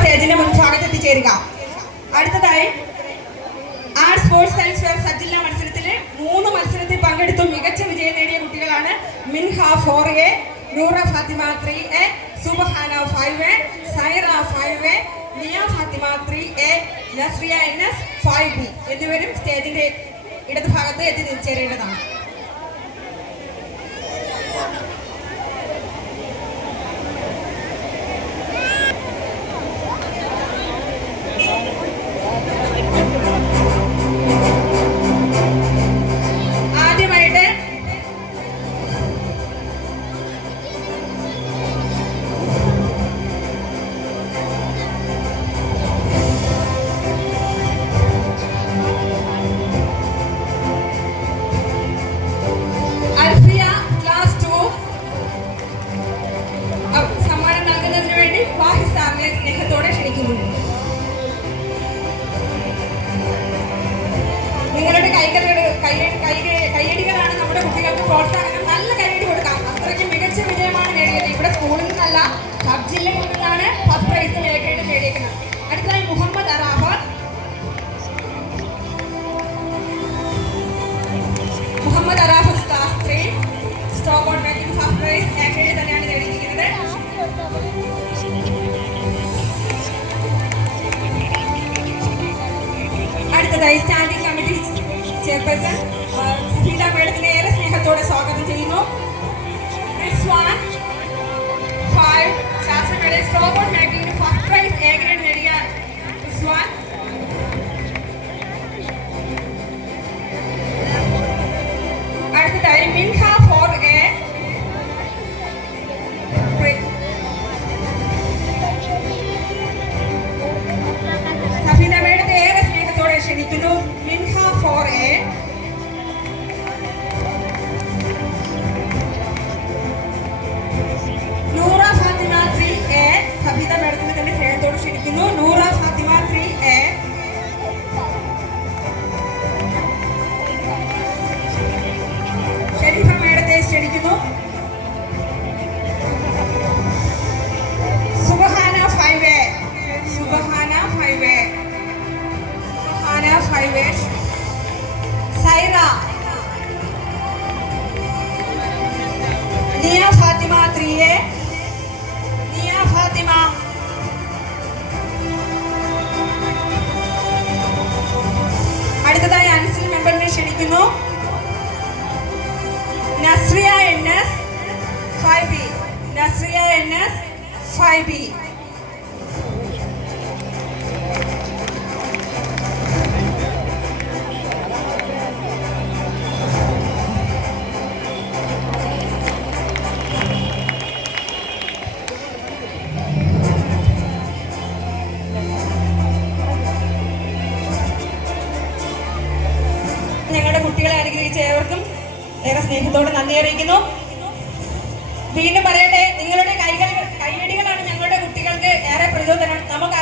സ്റ്റേജിന്റെ മുൻഭാഗത്ത് എത്തിച്ചേരുക. അടുത്തതായി ആർട്സ് സ്പോർട്സ് സയൻസ് ഫെയർ സബ്ജില്ലാ മത്സരത്തിൽ 3 മത്സരത്തിൽ പങ്കെടുത്തു മികച്ച വിജയം നേടിയ കുട്ടികളാണ് മിൻഹ 4A, നൂറ ഫാത്തിമ 3A, സുബ്ഹാന 5A, സൈറ 5A, നിയ Fathima 3A, Nazriya NS 5B എന്നിവരും സ്റ്റേജിന്റെ ഇടതുഭാഗത്ത് എത്തിച്ചേരേണ്ടതാണ്. നിങ്ങളുടെ കൈയടികളാണ് നമ്മുടെ കുട്ടികൾക്ക് പ്രോത്സാഹനം. നല്ല കൈയടി കൊടുക്കാം. അത്രയ്ക്ക് മികച്ച വിജയമാണ് നേടിയത്. ഇവിടെ സ്കൂളിൽ നിന്നല്ല, സബ് ജില്ലയിൽ നിന്നാണ് ഫസ്റ്റ് പ്രൈസ് നേടിയിരിക്കുന്നത്. അടുത്തതായി Muhammad Arafat. Muhammad Arafat class 3 stop out making first prize നേടിയത് തന്നെയാണ് നേടിയിരിക്കുന്നത്. അടുത്തതായി സ്റ്റാൻഡിംഗ് കമ്മിറ്റി ചെയർപേഴ്സൺ സഫീദ മേഡത്തിനെ ഏറെ സ്നേഹത്തോടെ സ്വാഗതം ചെയ്യുന്നു. Stop out making first prize A grade നേടിയ റിസ്വാൻ. അടുത്തതായി മിൻഹ 4A. സഫീദ മേഡത്തെ ഏറെ സ്നേഹത്തോടെ ക്ഷണിക്കുന്നു. മിൻഹ 4A. നൂറ ഫാത്തിമ 3A. സഫീദ മേഡത്തിന് തന്നെ സ്നേഹത്തോടെ ക്ഷണിക്കുന്നു. നൂറ ഫാത്തിമ 3A. ഷരീഫ മേഡത്തെ ക്ഷണിക്കുന്നു. സുബ്ഹാന 5A. സുബ്ഹാന 5A. സുബ്ഹാന 5A. സൈറ. നിയ ഫാത്തിമ 3A. നിയ ഫാത്തിമ. അടുത്തതായി അൻസിൽ മെമ്പറിനെ ക്ഷണിക്കുന്നു. Nazriya NS 5B. Nazriya NS 5B. ഞങ്ങളുടെ കുട്ടികളെ അനുഗ്രഹിച്ച ഏവർക്കും ഏറെ സ്നേഹത്തോടെ നന്ദി അറിയിക്കുന്നു. വീണ്ടും പറയട്ടെ, നിങ്ങളുടെ കൈയടികളാണ് ഞങ്ങളുടെ കുട്ടികൾക്ക് ഏറെ പ്രചോദനം. നമുക്കറിയാം.